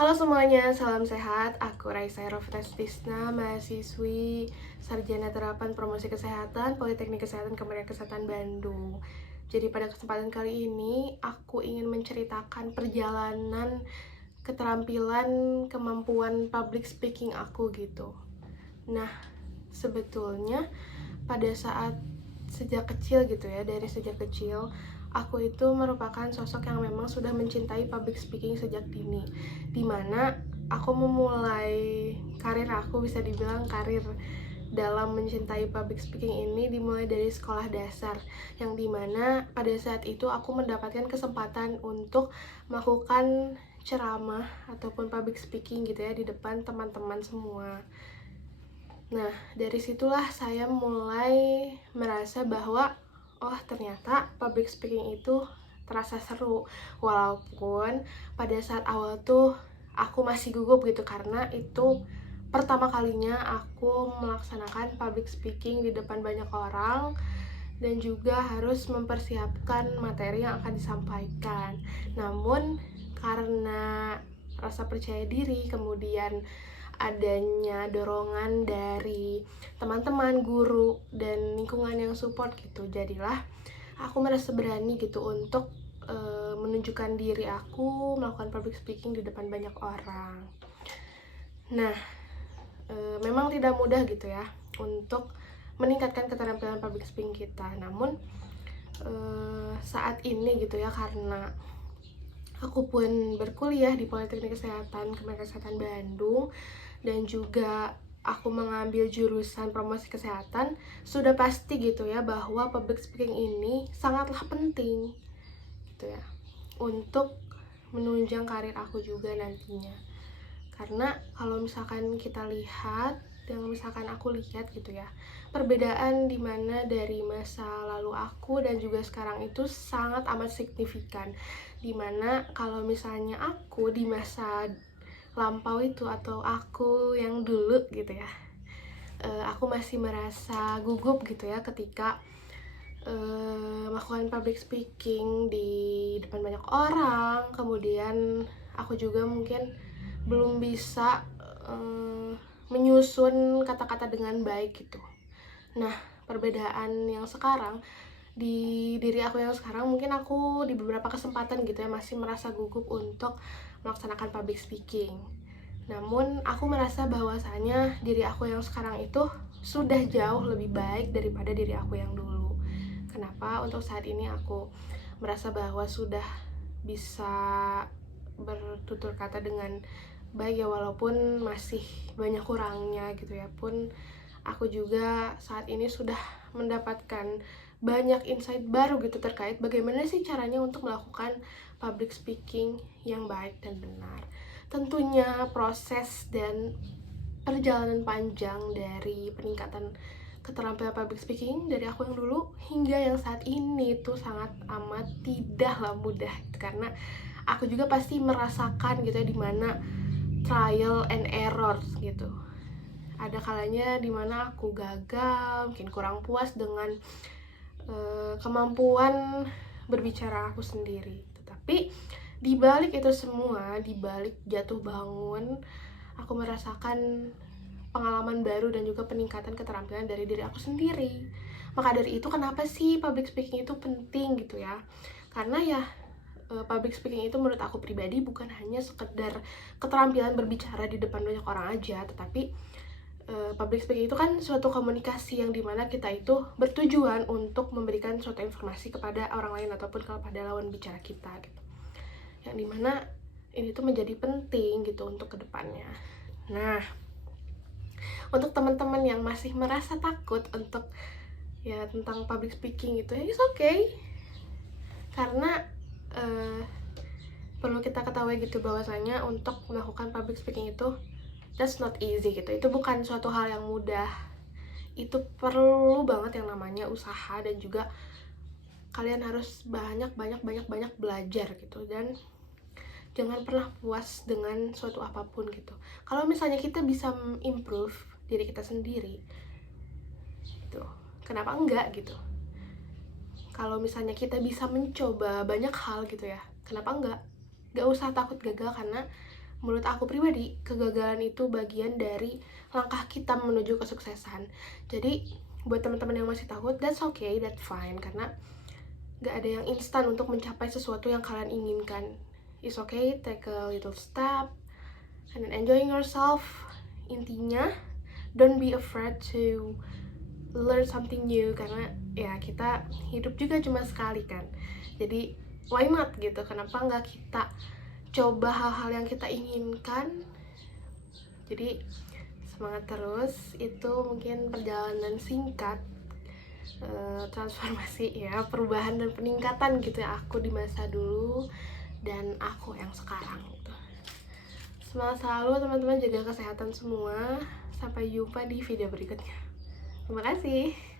Halo semuanya, salam sehat. Aku Raisa Tisna, mahasiswi Sarjana Terapan Promosi Kesehatan, Politeknik Kesehatan Kementerian Kesehatan Bandung. Jadi pada kesempatan kali ini, aku ingin menceritakan perjalanan keterampilan kemampuan public speaking aku gitu. Nah, sebetulnya pada saat sejak kecil gitu ya, dari sejak kecil aku itu merupakan sosok yang memang sudah mencintai public speaking sejak dini, dimana aku memulai karir aku, bisa dibilang karir dalam mencintai public speaking ini dimulai dari sekolah dasar, yang dimana pada saat itu aku mendapatkan kesempatan untuk melakukan ceramah ataupun public speaking gitu ya di depan teman-teman semua. Nah, dari situlah saya mulai merasa bahwa oh ternyata public speaking itu terasa seru. Walaupun pada saat awal tuh aku masih gugup gitu, karena itu pertama kalinya aku melaksanakan public speaking di depan banyak orang dan juga harus mempersiapkan materi yang akan disampaikan. Namun karena rasa percaya diri, kemudian adanya dorongan dari teman-teman, guru, dan lingkungan yang support gitu, jadilah aku merasa berani gitu untuk menunjukkan diri aku melakukan public speaking di depan banyak orang. Nah, memang tidak mudah gitu ya untuk meningkatkan keterampilan public speaking kita. Namun saat ini gitu ya, karena aku pun berkuliah di Politeknik Kesehatan Kementerian Kesehatan Bandung dan juga aku mengambil jurusan promosi kesehatan, sudah pasti gitu ya bahwa public speaking ini sangatlah penting gitu ya untuk menunjang karir aku juga nantinya. Karena kalau misalkan kita lihat, yang misalkan aku lihat gitu ya, perbedaan dimana dari masa lalu aku dan juga sekarang itu sangat amat signifikan. Dimana kalau misalnya aku di masa lampau itu, atau aku yang dulu gitu ya, aku masih merasa gugup gitu ya ketika melakukan public speaking di depan banyak orang. Kemudian aku juga mungkin belum bisa menyusun kata-kata dengan baik gitu. Nah, perbedaan yang sekarang di diri aku yang sekarang, mungkin aku di beberapa kesempatan gitu ya masih merasa gugup untuk melaksanakan public speaking. Namun aku merasa bahwasanya diri aku yang sekarang itu sudah jauh lebih baik daripada diri aku yang dulu. Kenapa untuk saat ini aku merasa bahwa sudah bisa bertutur kata dengan baik ya, walaupun masih banyak kurangnya gitu ya, pun aku juga saat ini sudah mendapatkan banyak insight baru gitu terkait bagaimana sih caranya untuk melakukan public speaking yang baik dan benar. Tentunya proses dan perjalanan panjang dari peningkatan keterampilan public speaking dari aku yang dulu hingga yang saat ini tuh sangat amat tidaklah mudah gitu. Karena aku juga pasti merasakan gitu ya, dimana trial and error gitu. Ada kalanya dimana aku gagal, mungkin kurang puas dengan kemampuan berbicara aku sendiri. Tetapi di balik itu semua, di balik jatuh bangun, aku merasakan pengalaman baru dan juga peningkatan keterampilan dari diri aku sendiri. Maka dari itu kenapa sih public speaking itu penting gitu ya? Karena ya public speaking itu menurut aku pribadi bukan hanya sekedar keterampilan berbicara di depan banyak orang aja, tetapi public speaking itu kan suatu komunikasi yang dimana kita itu bertujuan untuk memberikan suatu informasi kepada orang lain ataupun kepada lawan bicara kita gitu. Yang dimana ini tuh menjadi penting gitu untuk kedepannya. Nah, untuk teman-teman yang masih merasa takut untuk ya tentang public speaking itu, ya it's okay. Karena perlu kita ketahui gitu bahwasanya untuk melakukan public speaking itu that's not easy gitu. Itu bukan suatu hal yang mudah. Itu perlu banget yang namanya usaha, dan juga kalian harus banyak belajar gitu. Dan jangan pernah puas dengan suatu apapun gitu. Kalau misalnya kita bisa improve diri kita sendiri gitu, kenapa enggak gitu. Kalau misalnya kita bisa mencoba banyak hal gitu ya, kenapa enggak usah takut gagal. Karena menurut aku pribadi, kegagalan itu bagian dari langkah kita menuju kesuksesan. Jadi buat teman-teman yang masih takut, that's okay, that's fine, karena gak ada yang instan untuk mencapai sesuatu yang kalian inginkan. It's okay, take a little step and enjoying yourself. Intinya, don't be afraid to learn something new, karena ya kita hidup juga cuma sekali kan. Jadi why not gitu, kenapa nggak kita coba hal-hal yang kita inginkan. Jadi semangat terus, itu mungkin perjalanan singkat transformasi ya, perubahan dan peningkatan gitu ya aku di masa dulu dan aku yang sekarang gitu. Semangat selalu teman-teman, jaga kesehatan semua. Sampai jumpa di video berikutnya. Terima kasih.